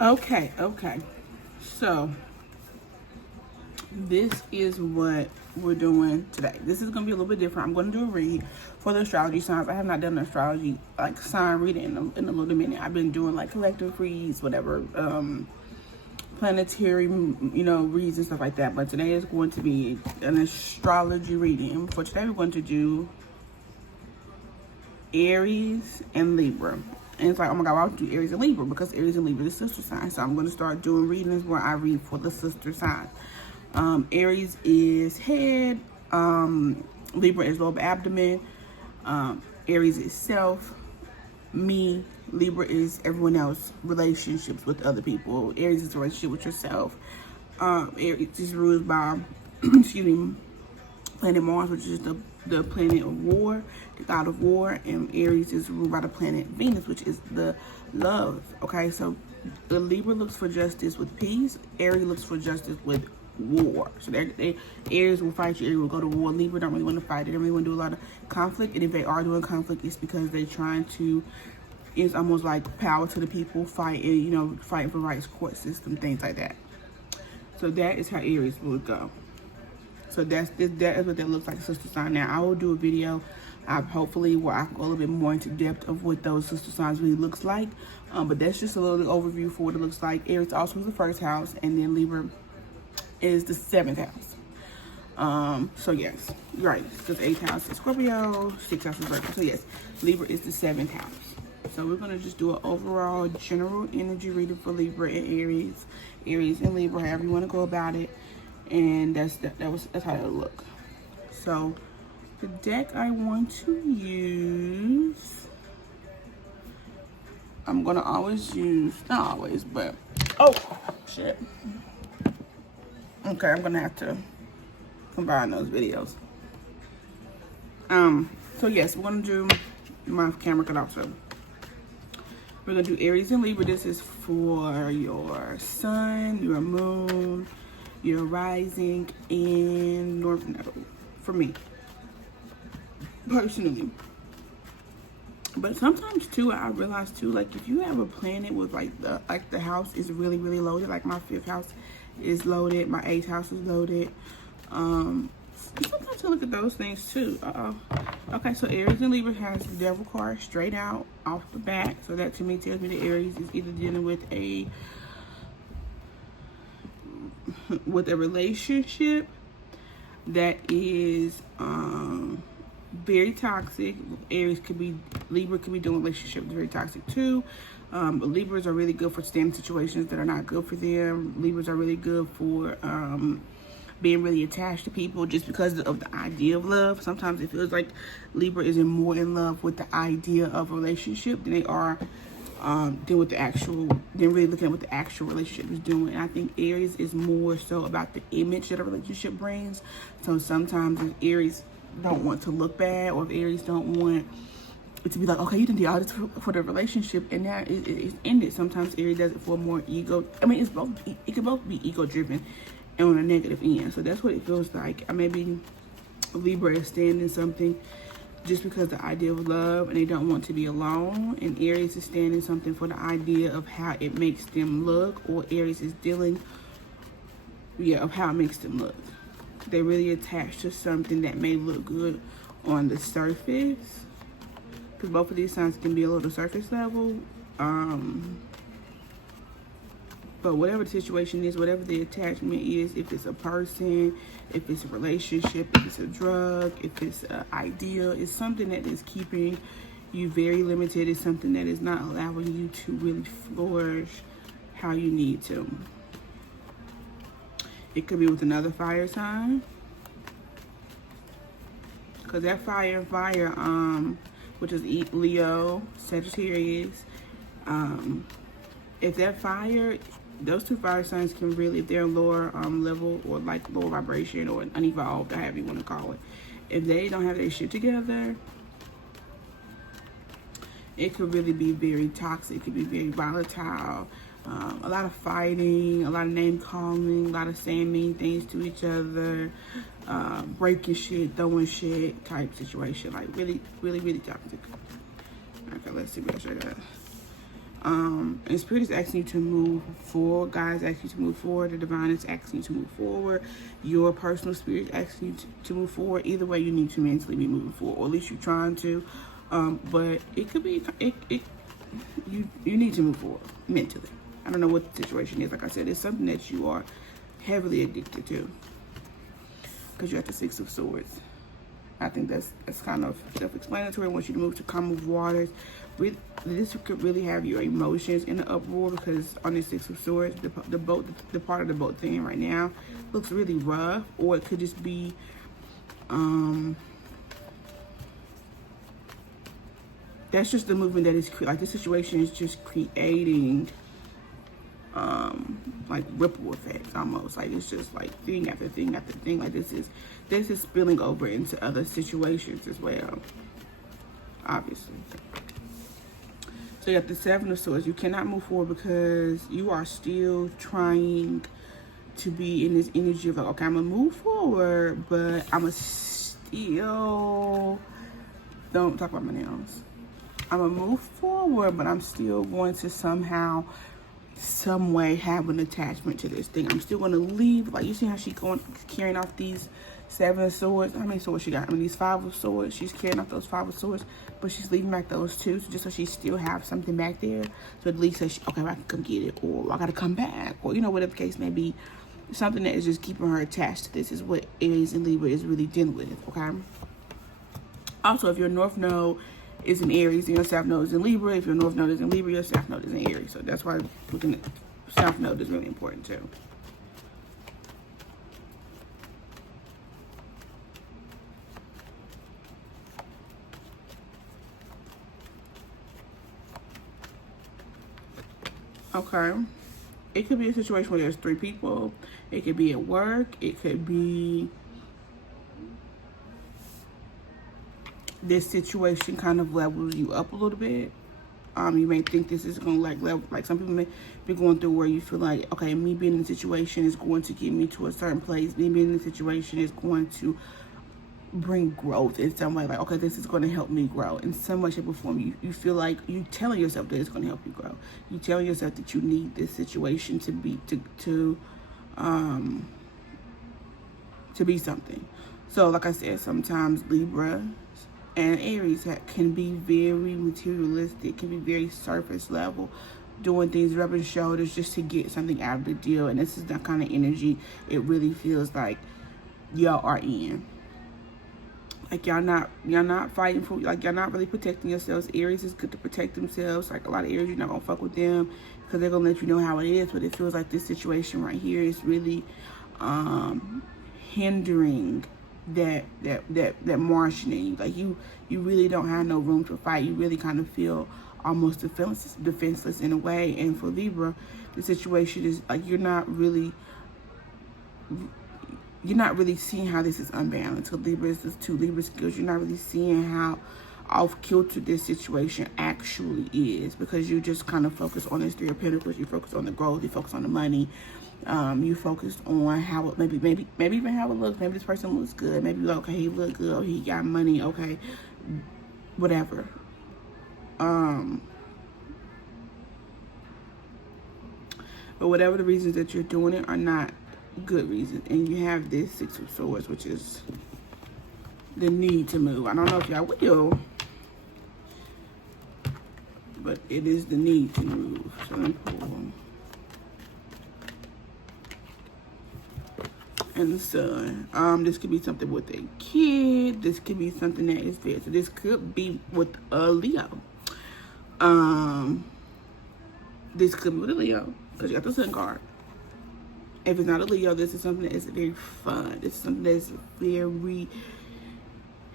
Okay. So this is what we're doing today. This is gonna be a little bit different. I'm gonna do a read for the astrology signs. I have not done an astrology like sign reading in a little minute. I've been doing like collective reads, whatever, planetary, reads and stuff like that. But today is going to be an astrology reading. For today, we're going to do Aries and Libra. And it's like, oh my God, why would you do Aries and Libra? Because Aries and Libra is sister signs. So I'm going to start doing readings where I read for the sister signs. Aries is head. Libra is lower abdomen. Aries is self. Me. Libra is everyone else. Relationships with other people. Aries is a relationship with yourself. Aries is ruled by, excuse me, planet Mars, which is the planet of war, the god of war, and Aries is ruled by the planet Venus, which is the love. Okay, so the Libra looks for justice with peace. Aries looks for justice with war. So Aries will fight you. Aries will go to war. Libra don't really want to fight. They don't really want to do a lot of conflict, and if they are doing conflict, it's because they're trying to. It's almost like power to the people, fighting for rights, court system, things like that. So that is how Aries would go. So that is what that looks like, sister sign. Now I will do a video, hopefully, where I can go a little bit more into depth of what those sister signs really looks like. But that's just a little overview for what it looks like. Aries also is the first house, and then Libra is the 7th house. So yes, right, because 8th house is Scorpio, 6th house is Virgo. So yes, Libra is the 7th house. So we're gonna just do an overall general energy reading for Libra and Aries and Libra, however you want to go about it. And that's how it'll look. So the deck I want to use, I'm gonna always use, not always, but oh shit. Okay, I'm gonna have to combine those videos. So yes, we're gonna do, my camera cut off, so we're gonna do Aries and Libra. This is for your sun, your moon, your rising, and north node, for me personally. But sometimes too, I realize too, like if you have a planet with like the house is really loaded, like my 5th house is loaded, my 8th house is loaded. Sometimes I look at those things too. Okay, so Aries and Libra has the Devil card straight out off the bat. So that to me tells me that Aries is either dealing with a relationship that is very toxic. Libra could be doing a relationship that's very toxic too. But Libras are really good for staying in situations that are not good for them. Libras are really good for being really attached to people just because of the idea of love. Sometimes it feels like Libra is more in love with the idea of a relationship than they are really looking at what the actual relationship is doing. And I think Aries is more so about the image that a relationship brings. So sometimes if Aries don't want to look bad, or if Aries don't want it to be like, okay, you didn't do all this for the relationship and now it's ended. Sometimes Aries does it for more ego. I mean, it can both be ego driven and on a negative end. So that's what it feels like. Maybe Libra is standing something just because the idea of love and they don't want to be alone, and Aries is standing something for the idea of how it makes them look, or Aries is dealing of how it makes them look. They're really attached to something that may look good on the surface, because both of these signs can be a little surface level. But whatever the situation is, whatever the attachment is, if it's a person, if it's a relationship, if it's a drug, if it's an idea, it's something that is keeping you very limited. It's something that is not allowing you to really flourish how you need to. It could be with another fire sign, because that fire, which is Leo, Sagittarius, if that fire, those two fire signs can really, if they're lower level or like lower vibration or unevolved, or however you want to call it, if they don't have their shit together, it could really be very toxic. It could be very volatile. A lot of fighting, a lot of name calling, a lot of saying mean things to each other, breaking shit, throwing shit type situation. Like really toxic. Okay, let's see what I show that. And Spirit is asking you to move forward. God is asking you to move forward. The Divine is asking you to move forward. Your personal spirit is asking you to move forward. Either way, you need to mentally be moving forward, or at least you're trying to. But it could be you need to move forward mentally. I don't know what the situation is. Like I said, it's something that you are heavily addicted to, because you're at the Six of Swords. I think that's kind of self-explanatory. I want you to move to calm of waters. This could really have your emotions in the uproar, because on the Six of Swords, the part of the boat thing right now looks really rough, or it could just be that's just the movement that is like this situation is just creating like ripple effects almost. Like it's just like thing after thing after thing. Like this is spilling over into other situations as well, obviously. So you got the Seven of Swords. You cannot move forward because you are still trying to be in this energy of like, okay, I'm gonna move forward, but I'm gonna still, don't talk about my nails. I'm gonna move forward, but I'm still going to somehow, some way have an attachment to this thing. I'm still gonna leave. Like you see how she's carrying off these Seven of Swords. How many swords she got? I mean, these Five of Swords. She's carrying off those Five of Swords, but she's leaving back those two, so just so she still have something back there. So at least says, okay, I can come get it, or I gotta come back, or you know, whatever the case may be. Something that is just keeping her attached to this is what Aries and Libra is really dealing with. Okay. Also, if your North Node is in Aries and your South Node is in Libra, if your North Node is in Libra, your South Node is in Aries. So that's why looking at South Node is really important too. Okay. It could be a situation where there's 3 people. It could be at work. It could be this situation kind of levels you up a little bit. You may think this is gonna like level, like some people may be going through where you feel like, okay, me being in a situation is going to get me to a certain place. Me being in a situation is going to bring growth in some way. Like, okay, this is going to help me grow in some way, shape, or form. You feel like you telling yourself that it's going to help you grow. You telling yourself that you need this situation to be something. So, like I said, sometimes Libra and Aries can be very materialistic, can be very surface level, doing things rubbing shoulders just to get something out of the deal. And this is the kind of energy it really feels like y'all are in. Like y'all not fighting for, like y'all not really protecting yourselves. Aries is good to protect themselves. Like a lot of Aries, you're not gonna fuck with them because they're gonna let you know how it is. But it feels like this situation right here is really hindering that Martian in you. Like you really don't have no room to fight. You really kind of feel almost defenseless in a way. And for Libra, the situation is like you're not really seeing how this is unbalanced. So Libra is this 2 Libra skills. You're not really seeing how off kilter this situation actually is, because you just kind of focus on this 3 of Pentacles. You focus on the growth. You focus on the money. You focused on how it maybe even how it looks. Maybe this person looks good. Maybe like, okay, he look good. Or he got money. Okay, whatever. But whatever the reasons that you're doing it are not good reasons, and you have this 6 of Swords, which is the need to move. I don't know if y'all will, but it is the need to move. So let me pull. And the Sun. This could be something with a kid. This could be something that is there. So this could be with a Leo. This could be with a Leo, because you got the Sun card. If it's not a Leo, this is something that is very fun. This is something that's very,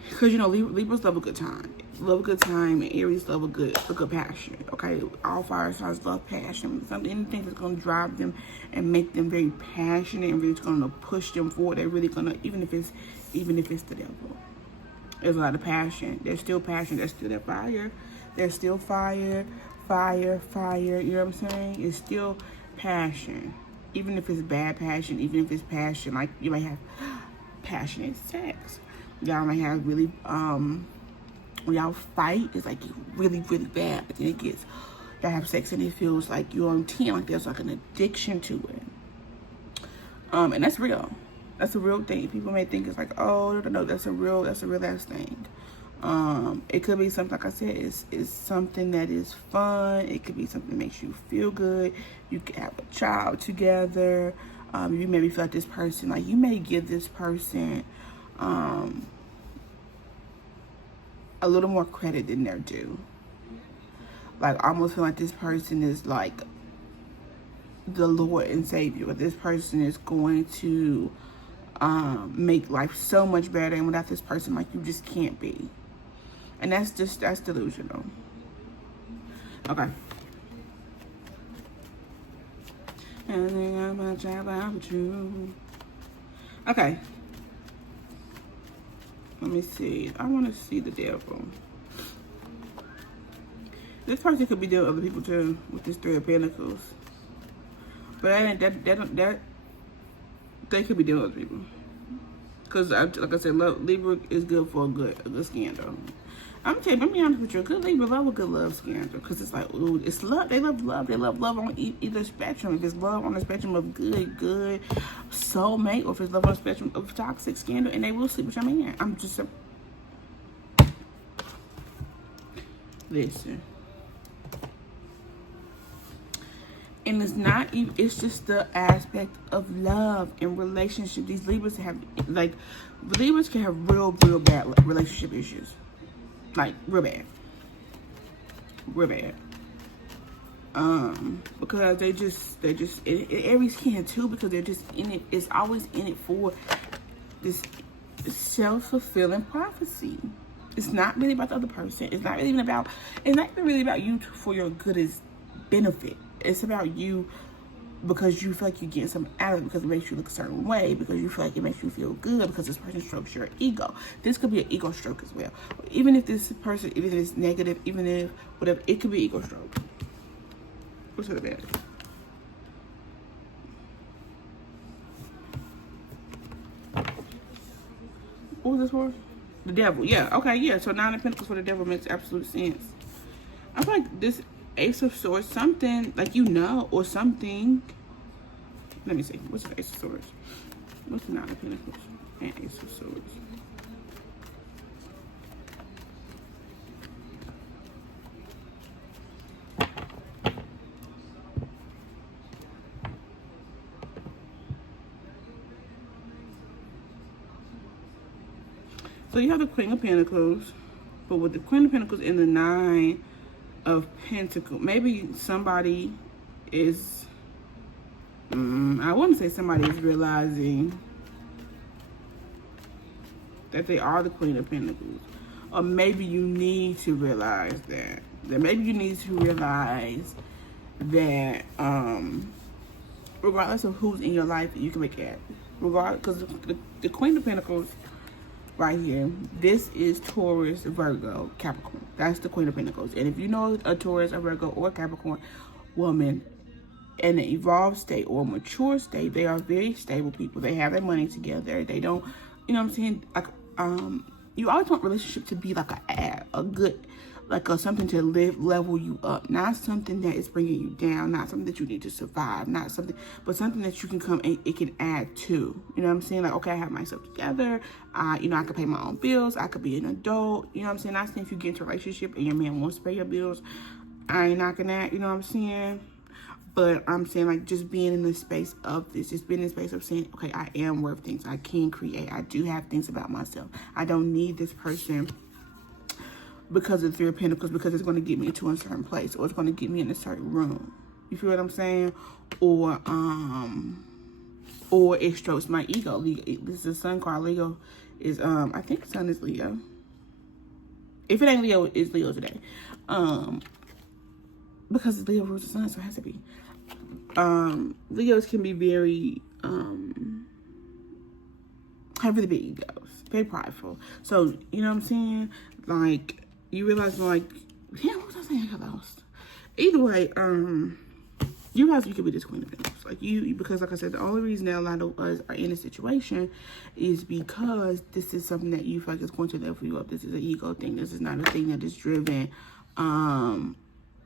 because you know Libras love a good time. Love a good time, and Aries love a good passion. Okay, all fire signs love passion. Anything that's gonna drive them and make them very passionate and really gonna push them forward. They're really gonna, even if it's the devil. There's a lot of passion. There's still passion. There's still that fire. There's still fire. You know what I'm saying? It's still passion. Even if it's bad passion, even if it's passion, like you might have passionate sex. Y'all might have really, when y'all fight, it's like really, really bad, but then that have sex and it feels like you're on 10, like there's like an addiction to it. And that's real. That's a real thing. People may think it's like, oh, no, that's a real ass thing. It could be something, like I said, it's something that is fun. It could be something that makes you feel good. You could have a child together. You maybe feel like this person, like you may give this person a little more credit than they're due. Like, I almost feel like this person is like the Lord and Savior. This person is going to make life so much better, and without this person, like, you just can't be. And that's delusional. Okay. Okay. Let me see. I want to see the devil. This person could be dealing with other people too, with this Three of Pentacles. But that they could be dealing with people. Because, like I said, Libra is good for a good scandal. I'm telling you, let me be honest with you. A good Libra love a good love scandal. Because it's like, ooh, it's love. They love love. They love love on either spectrum. If it's love on the spectrum of good soulmate, or if it's love on the spectrum of toxic scandal, and they will sleep with your man. I'm just listen. And it's not even, it's just the aspect of love and relationship. These Libras have, like, Libras can have real bad relationship issues. Like, real bad. Because they just, Aries can too, because they're just in it, it's always in it for this self-fulfilling prophecy. It's not really about the other person. It's not even really about you for your goodest benefit. It's about you because you feel like you're getting something out of it, because it makes you look a certain way, because you feel like it makes you feel good, because this person strokes your ego. This could be an ego stroke as well. Even if this person, even if it's negative, even if whatever, it could be ego stroke. What's the bad? What was this for? The devil. Yeah. Okay. Yeah. So 9 of Pentacles for the devil makes absolute sense. I feel like this Ace of Swords, something like, or something. Let me see. What's the Ace of Swords? What's the 9 of Pentacles and Ace of Swords? So you have the Queen of Pentacles, but with the Queen of Pentacles and the 9 of Pentacles, maybe somebody is, I want to say somebody is realizing that they are the Queen of Pentacles. Or maybe you need to realize that. Maybe you need to realize that regardless of who's in your life, you can make it happen. Because the Queen of Pentacles right here, this is Taurus, Virgo, Capricorn. That's the Queen of Pentacles. And if you know a Taurus, a Virgo, or a Capricorn woman in an evolved state or a mature state, they are very stable people. They have their money together. They don't, you know what I'm saying? Like, you always want relationship to be like a good, like something to level you up, not something that is bringing you down, not something that you need to survive, not something, but something that you can come and it can add to. You know what I'm saying? Like, okay, I have myself together. I can pay my own bills. I could be an adult. You know what I'm saying? Not saying if you get into a relationship and your man wants to pay your bills, I ain't knocking that. You know what I'm saying? But I'm saying, like, just being in the space of this, just being in the space of saying, okay, I am worth things. I can create. I do have things about myself. I don't need this person because of the Three of Pentacles, because it's going to get me into a certain place, or it's going to get me in a certain room. You feel what I'm saying? Or it strokes my ego. This is a sun card. Leo is, I think sun is Leo. If it ain't Leo, it's Leo today. Because it's Leo rules the sun, so it has to be. Leos can be very, have really big egos, very prideful. So, you know what I'm saying? Like, you realize, like, damn, what was I saying? I got lost. Either way, you realize you could be this Queen of Pentacles. Like, because like I said, the only reason that a lot of us are in a situation is because this is something that you feel like is going to level you up. This is an ego thing. This is not a thing that is driven,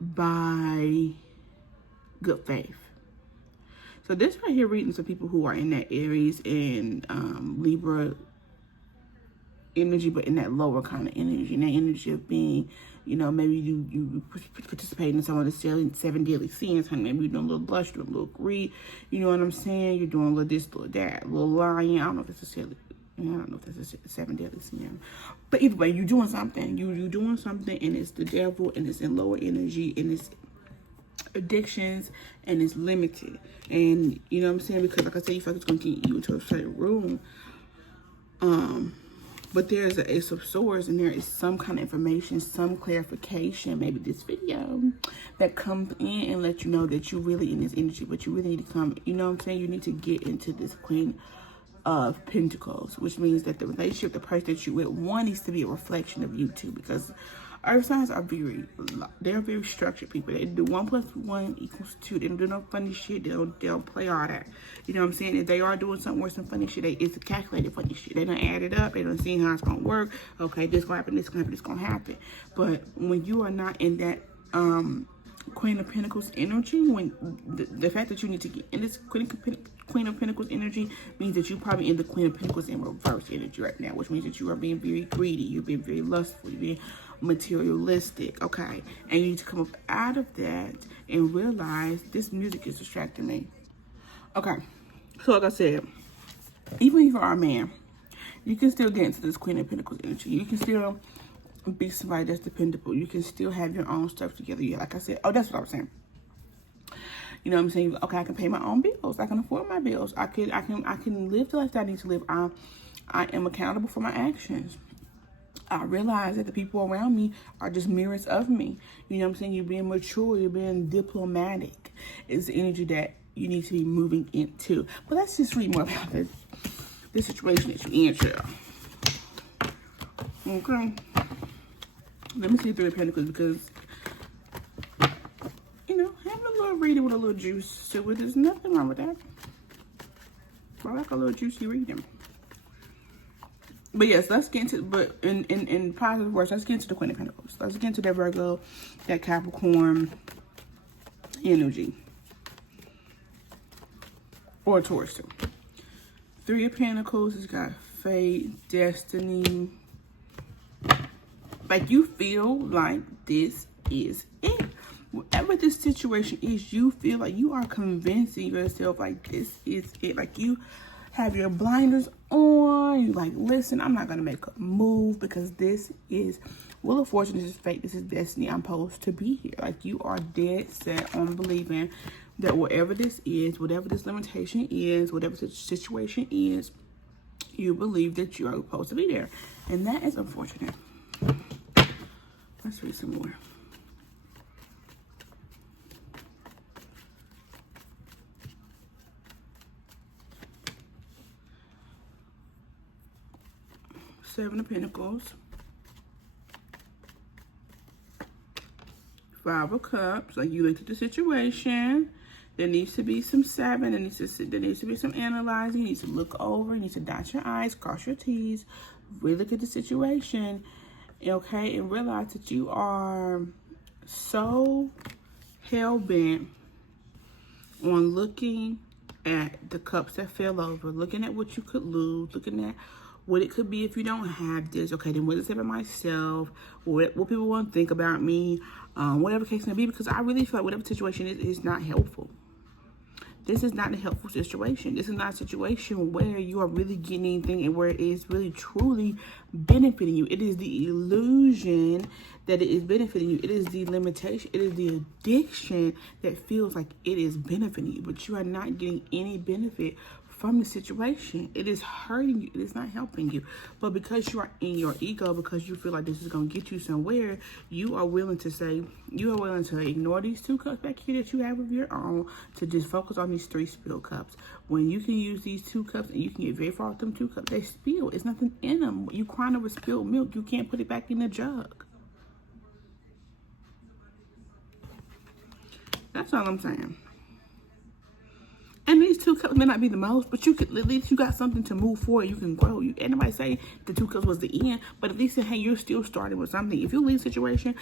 by good faith. So this right here reading some people who are in that Aries and Libra energy, but in that lower kind of energy, in that energy of being, you know, maybe you participate in some of the 7 deadly sins, honey. Maybe you're doing a little blush, doing a little greed, you know what I'm saying? You're doing a little this, a little that, a little lying. I don't know if it's a silly, I don't know if that's a 7 deadly sin. But either way, you're doing something. You're doing something, and it's the devil, and it's in lower energy, and it's addictions, and it's limited. And you know what I'm saying? Because like I said, you feel like it's going to get you into a certain room. But there's an Ace of Swords, and there is some kind of information, some clarification, maybe this video that comes in and let you know that you're really in this energy, but you really need to come, you know what I'm saying? You need to get into this Queen of Pentacles, which means that the relationship, the person that you with, one needs to be a reflection of you too, because earth signs are they're very structured people. They do 1 + 1 = 2. They don't do no funny shit. They don't play all that. You know what I'm saying? If they are doing something worse than funny shit, it's a calculated funny shit. They don't add it up. They don't see how it's gonna work. Okay, this gonna happen, this gonna happen, this gonna happen. But when you are not in that Queen of Pentacles energy, when the fact that you need to get in this Queen of Pentacles energy means that you're probably in the Queen of Pentacles in reverse energy right now, which means that you are being very greedy, you're being very lustful, you're being materialistic, okay? And you need to come up out of that and realize this music is distracting me. Okay, so like I said, even if you are a man, you can still get into this Queen of Pentacles energy. You can still be somebody that's dependable. You can still have your own stuff together. Yeah, like I said, oh, that's what I was saying. You know what I'm saying? Okay, I can pay my own bills. I can afford my bills. I can live the life that I need to live. I am accountable for my actions. I realize that the people around me are just mirrors of me. You know what I'm saying? You're being mature. You're being diplomatic. It's the energy that you need to be moving into. But let's just read more about this situation that you're in, child. Okay. Let me see 3 of Pentacles, because, you know, having a little reading with a little juice, so there's nothing wrong with that. I like a little juicy reading. But yes, let's get into, but in positive words, let's get into the Queen of Pentacles. Let's get into that Virgo, that Capricorn energy. Or Taurus too. 3 of Pentacles has got fate, destiny. Like, you feel like this is it. Whatever this situation is, you feel like you are convincing yourself like this is it. Like, you have your blinders on. You like, listen, I'm not going to make a move because this is Wheel of Fortune. This is fate. This is destiny. I'm supposed to be here. Like, you are dead set on believing that whatever this is, whatever this limitation is, whatever the situation is, you believe that you are supposed to be there. And that is unfortunate. Let's read some more. Seven of Pentacles. 5 of Cups. Like, you looked at the situation. There needs to be some 7. There needs to be some analyzing. You need to look over. You need to dot your I's, cross your T's. Really look at the situation. Okay, and realize that you are so hell-bent on looking at the cups that fell over, looking at what you could lose, looking at what it could be if you don't have this. Okay, then what is it about myself? What people want to think about me? Whatever the case may be, because I really feel like whatever situation is not helpful. This is not a helpful situation. This is not a situation where you are really getting anything and where it is really truly benefiting you. It is the illusion that it is benefiting you. It is the limitation. It is the addiction that feels like it is benefiting you, but you are not getting any benefit from the situation. It is hurting you. It is not helping you. But because you are in your ego, because you feel like this is going to get you somewhere, you are willing to say, you are willing to ignore these 2 cups back here that you have of your own, to just focus on these 3 spilled cups. When you can use these 2 cups and you can get very far with them 2 cups, they spill. It's nothing in them. You crying over spilled milk. You can't put it back in the jug. That's all I'm saying. And these 2 cups may not be the most, but you could, at least you got something to move forward. You can grow. Anybody say the 2 cups was the end, but at least, hey, you're still starting with something. If you leave a situation,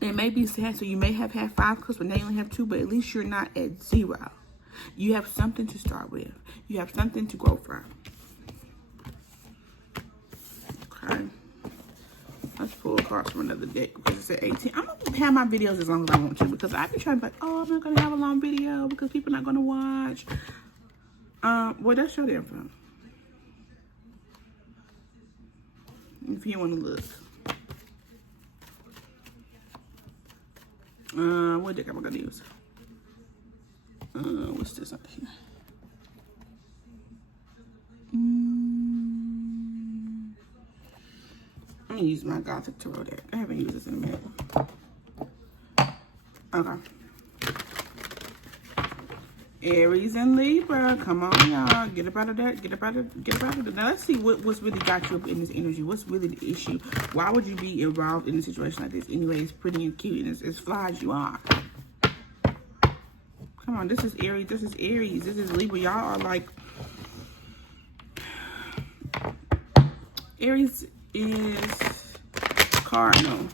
It may be sad, so you may have had 5 cups, but now you only have 2, but at least you're not at 0. You have something to start with. You have something to grow from. Okay. Let's pull cards from another deck because it's at 18. I'm going to have my videos as long as I want to because I be trying to be like, oh, I'm not going to have a long video because people are not going to watch. Well, that's your damn phone. If you want to look. What deck am I going to use? What's this up here? I'm going to use my Gothic Tarot deck. I haven't used this in a minute. Okay. Aries and Libra, come on, y'all. Get up out of that. Get up out of that. Now, let's see what's really got you up in this energy. What's really the issue? Why would you be involved in a situation like this? Anyway, it's pretty and cute, and it's as fly as you are. Come on, this is Aries. This is Aries. This is Libra. Y'all are like... Aries is Cardinal.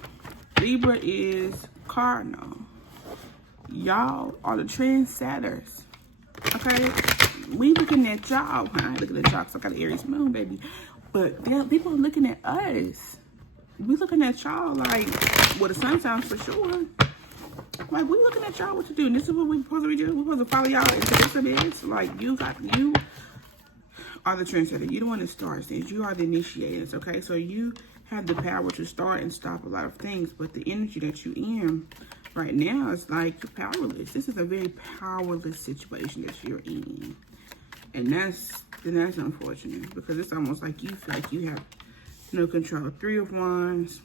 Libra is Cardinal. Y'all are the trendsetters. Okay, we looking at y'all. I ain't looking at y'all because I got an Aries moon, baby. But people are looking at us. We looking at y'all like, well, the sun signs for sure. Like, we looking at y'all what to do. And this is what we supposed to be doing. We're supposed to follow y'all into this abyss. Like, you are the trendsetter. You the one that starts things. You are the initiators, okay? So you have the power to start and stop a lot of things. But the energy that you're in right now, it's like you're powerless. This is a very powerless situation that you're in. And that's unfortunate because it's almost like you feel like you have no control. 3 of Wands.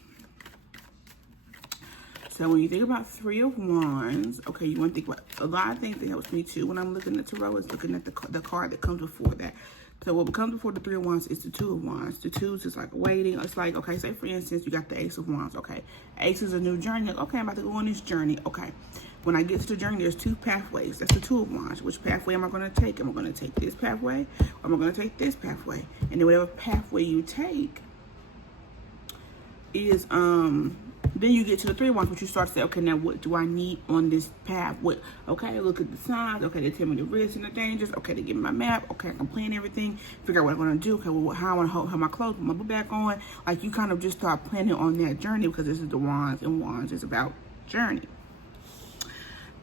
So when you think about 3 of Wands, okay, you want to think about a lot of things that helps me too when I'm looking at tarot is looking at the card that comes before that. So what comes before the 3 of Wands is the 2 of Wands. The 2 is just like waiting. It's like, okay, say for instance, you got the Ace of Wands. Okay, Ace is a new journey. Like, okay, I'm about to go on this journey. Okay, when I get to the journey, there's 2 pathways. That's the 2 of Wands. Which pathway am I going to take? Am I going to take this pathway? Or am I going to take this pathway? And then whatever pathway you take is, then you get to the 3 of Wands, but you start to say, okay, now what do I need on this path? What? Okay, look at the signs. Okay, they tell me the risks and the dangers. Okay, they give me my map. Okay, I can plan everything. Figure out what I'm going to do. Okay, well, how I want to hold my clothes, put my book back on. Like, you kind of just start planning on that journey because this is the Wands, and Wands is about journey,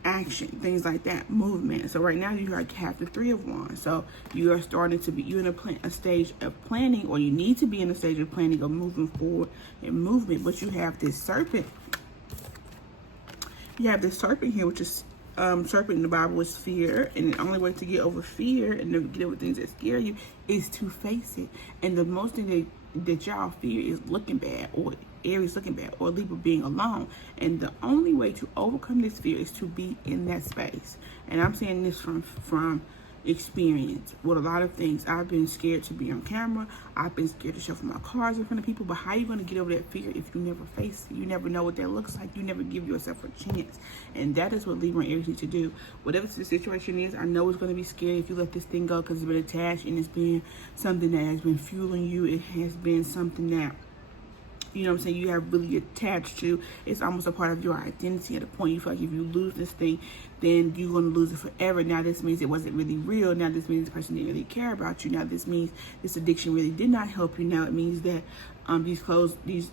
action, things like that, movement. So right now you have the 3 of Wands. So you are starting to be, you're in a stage of planning, or you need to be in a stage of planning of moving forward and movement. But you have this serpent. You have this serpent here, which is serpent in the Bible is fear, and the only way to get over fear and to get over things that scare you is to face it. And the most thing that y'all fear is looking bad, or Aries looking bad, or Libra being alone. And the only way to overcome this fear is to be in that space. And I'm saying this from experience with a lot of things. I've been scared to be on camera. I've been scared to show my cards in front of people. But how are you going to get over that fear if you never face it? You never know what that looks like. You never give yourself a chance. And that is what Libra and Aries need to do. Whatever the situation is, I know it's going to be scary if you let this thing go because it's been attached and it's been something that has been fueling you. It has been something that, you know what I'm saying, you have really attached to. It's almost a part of your identity at a point you feel like if you lose this thing, then you're going to lose it forever. Now this means it wasn't really real. Now this means this person didn't really care about you. Now this means this addiction really did not help you. Now it means that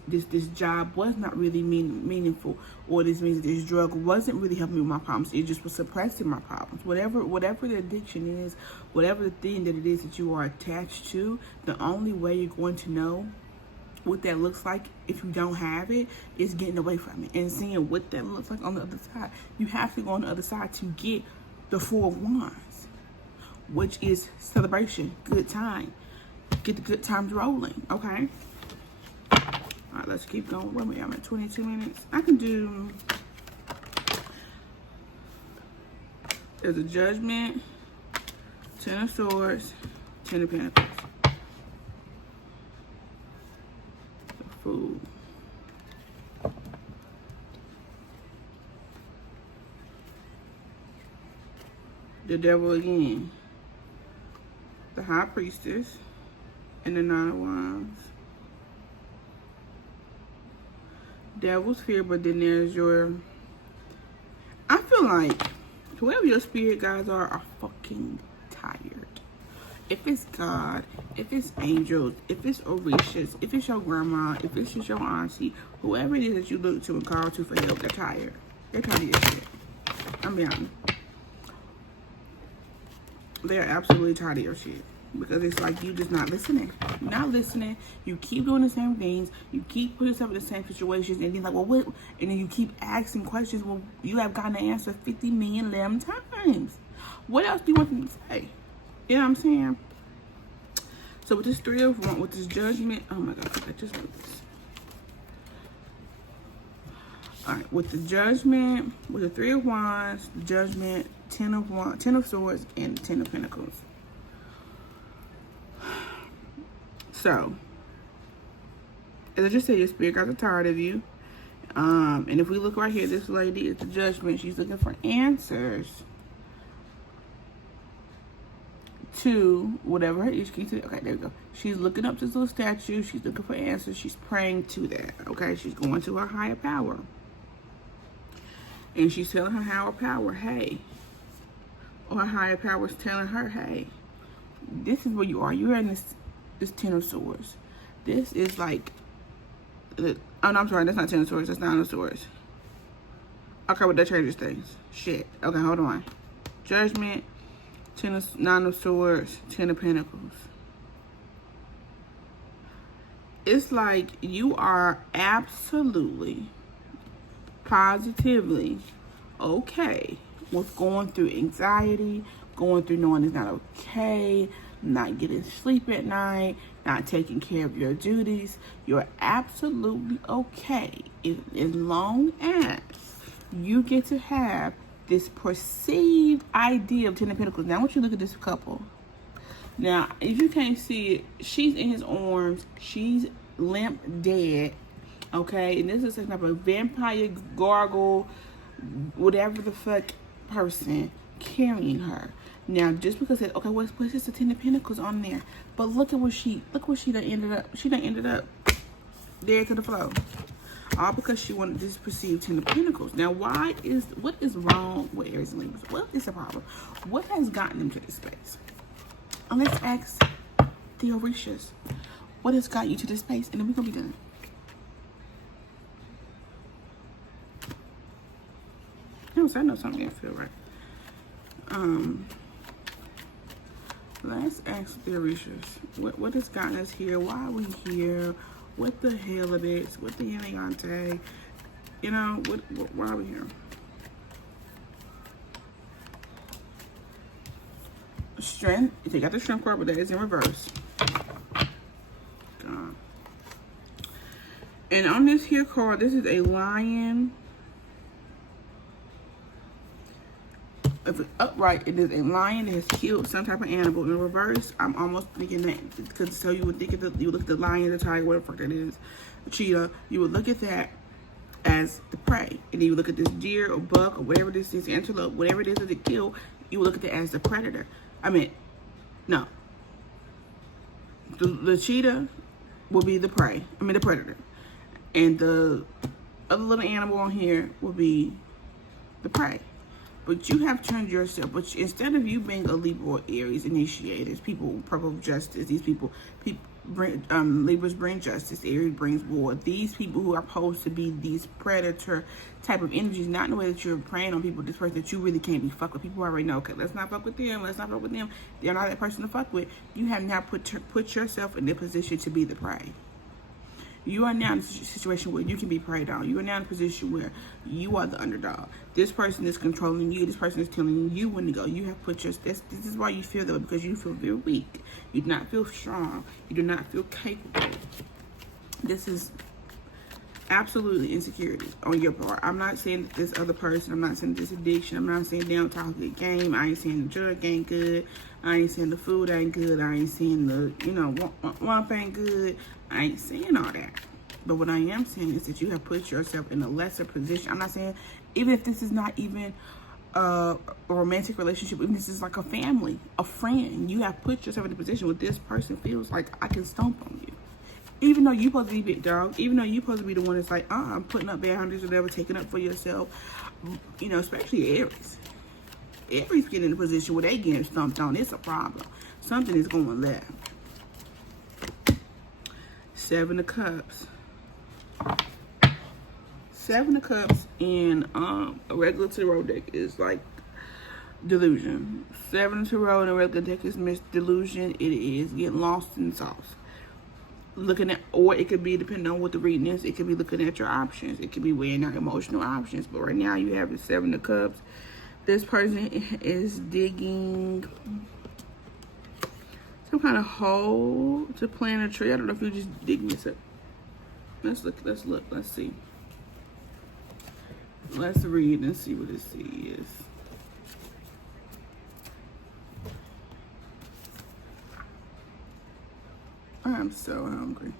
this job was not really meaningful, or this means that this drug wasn't really helping me with my problems. It just was suppressing my problems. Whatever the addiction is, whatever the thing that it is that you are attached to, the only way you're going to know what that looks like if you don't have it is getting away from it and seeing what that looks like on the other side. You have to go on the other side to get the 4 of Wands, which is celebration, good time. Get the good times rolling, okay? All right, let's keep going. Where am I? I'm at 22 minutes. I can do, there's a Judgment, 10 of Swords, 10 of Pentacles. Fool. The Devil again. The High Priestess and the 9 of Wands. devil's fear, but then there's your, I feel like whoever your spirit guides are fucking tired. If it's God, if it's angels, if it's Orishas, if it's your grandma, if it's just your auntie, whoever it is that you look to and call to for help, they're tired. They're tired of your shit. I'm being honest. They're absolutely tired of your shit. Because it's like you just not listening. You're not listening. You keep doing the same things. You keep putting yourself in the same situations. And you're like, well, what? And then you keep asking questions. Well, you have gotten the answer 50 million damn times. What else do you want them to say? You know what I'm saying? So with this Three of Wands, with this Judgment, oh my God, I just wrote this. All right, with the Judgment, with the Three of Wands, the Judgment, Ten of Swords, and 10 of Pentacles. So, as I just said, your spirit guides are tired of you. And if we look right here, this lady is the Judgment. She's looking for answers to whatever her issue is. Okay, there we go. She's looking up to this little statue. She's looking for answers. She's praying to that. Okay, she's going to her higher power. And she's telling her higher power, hey. Or her higher power is telling her, hey, this is where you are. You're in this 10 of Swords. This is like, oh no, I'm sorry, that's not 10 of Swords, that's 9 of Swords. Okay, but that changes things. Shit. Okay, hold on. Judgment, 9 of Swords, 10 of Pentacles. It's like you are absolutely, positively okay with going through anxiety, going through knowing it's not okay, not getting sleep at night, not taking care of your duties. You're absolutely okay as long as you get to have this perceived idea of 10 of Pentacles. Now I want you to look at this couple. Now, if you can't see it, she's in his arms. She's limp dead. Okay? And this is some type of vampire, gargle, whatever the fuck person carrying her. Now, just because it, okay, what's just the 10 of Pentacles on there? But look where she done ended up. She done ended up dead to the floor. All because she wanted this perceived 10 of Pentacles. Now, what is wrong with Aries and Libra? What is the problem? What has gotten them to this space? And let's ask the Orishas, what has got you to this space? And then we're gonna be done. I know something didn't feel right. Let's ask the Orishas, what has gotten us here? Why are we here? What the hell it is? What the elegante? You know, why are we here? Strength. You take out the Strength card, but that is in reverse. God. And on this here card, this is a lion. If it's upright, it is a lion that has killed some type of animal. In reverse, I'm almost thinking that, because so you would think of you look at the lion, the tiger, whatever that is, the cheetah, you would look at that as the prey. And then you look at this deer or buck or whatever this is, antelope, whatever it is that it killed, you would look at it as the predator. I mean, no. The cheetah will be the prey. I mean, the predator. And the other little animal on here will be the prey. But you have turned yourself, but instead of you being a Libra or Aries initiators, people purple justice, these people bring, Libras bring justice, Aries brings war. These people who are supposed to be these predator type of energies, not in the way that you're preying on people, this person that you really can't be fucked with. People already know, okay, let's not fuck with them, let's not fuck with them. They're not that person to fuck with. You have now put yourself in the position to be the prey. You are now in a situation where you can be preyed on. You are now in a position where you are the underdog. This person is controlling you. This person is telling you when to go. You have put your, this is why you feel that way, because you feel very weak. You do not feel strong. You do not feel capable. This is absolutely insecurity on your part. I'm not saying that this other person, I'm not saying this addiction, I'm not saying they don't talk a good game. I ain't saying the drug ain't good. I ain't saying the food ain't good. I ain't saying the, one thing good. I ain't saying all that. But what I am saying is that you have put yourself in a lesser position. I'm not saying, even if this is not even a romantic relationship, even if this is like a family, a friend, you have put yourself in a position where this person feels like I can stomp on you. Even though you're supposed to be big dog, even though you're supposed to be the one that's like, I'm putting up boundaries or whatever, taking up for yourself, you know, especially Aries. Aries get in a position where they getting stumped on. It's a problem. Something is going left. 7 of Cups. 7 of Cups in a regular tarot deck is like delusion. 7 of tarot in a regular deck is delusion. It is getting lost in the sauce. Looking at, or it could be, depending on what the reading is, it could be looking at your options. It could be weighing out emotional options. But right now you have the 7 of Cups. This person is digging some kind of hole to plant a tree. I don't know if you're just digging this up. Let's look, let's see. Let's read and see what this is. I'm so hungry.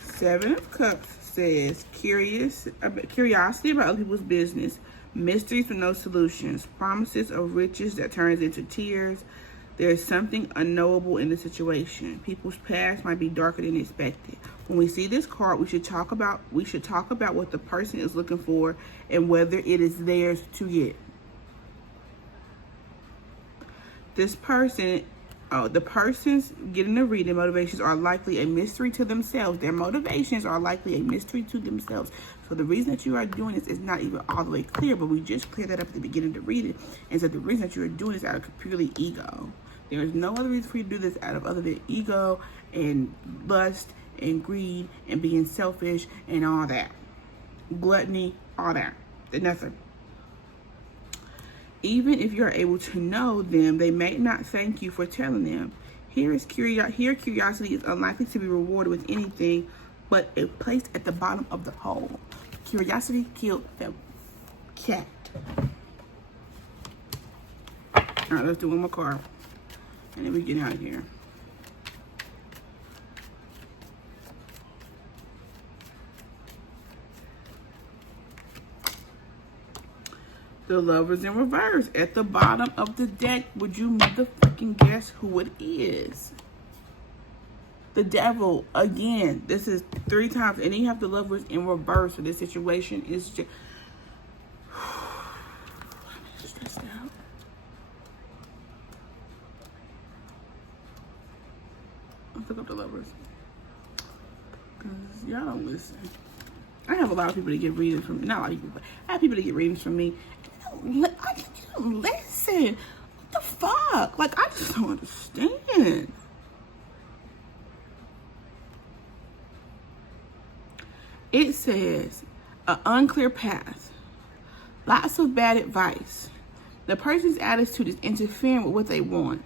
Seven of Cups says curiosity about other people's business, mysteries with no solutions, promises of riches that turns into tears. There is something unknowable in the situation. People's past might be darker than expected. When we see this card, we should talk about what the person is looking for and whether it is theirs to get. This person, the person's getting the reading motivations are likely a mystery to themselves. Their motivations are likely a mystery to themselves. So the reason that you are doing this is not even all the way clear, but we just cleared that up at the beginning of the reading and said the reason that you are doing this out of purely ego. There is no other reason for you to do this out of other than ego and lust and greed and being selfish and all that. Gluttony, all that. Nothing. Even if you're able to know them, they may not thank you for telling them. Here curiosity is unlikely to be rewarded with anything but a place at the bottom of the hole. Curiosity killed the cat. All right, let's do one more card. And then we get out of here. The Lovers in reverse. At the bottom of the deck, would you motherfucking guess who it is? The Devil. Again, this is 3 times. And then you have the Lovers in reverse. So this situation is just... I'm stressed out. Let's look up the Lovers. Because y'all don't listen. I have a lot of people that get readings from me. Not a lot of people, but I have people that get readings from me. You don't listen. What the fuck? Like, I just don't understand. It says, an unclear path. Lots of bad advice. The person's attitude is interfering with what they want.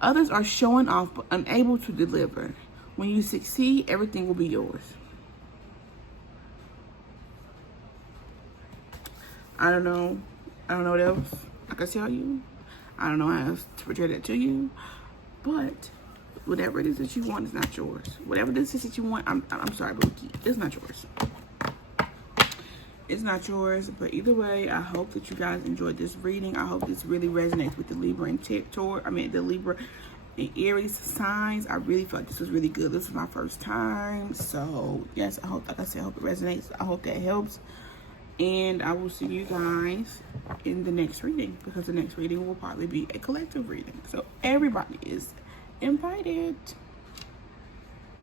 Others are showing off but unable to deliver. When you succeed, everything will be yours. I don't know what else I can tell you. I don't know how else to portray that to you. But whatever it is that you want is not yours. Whatever this is that you want, I'm sorry, but it's not yours. It's not yours. But either way, I hope that you guys enjoyed this reading. I hope this really resonates with the Libra and the Libra and Aries signs. I really felt this was really good. This was my first time. So yes, I hope, like I said, I hope it resonates. I hope that helps. And I will see you guys in the next reading, because the next reading will probably be a collective reading. So everybody is invited.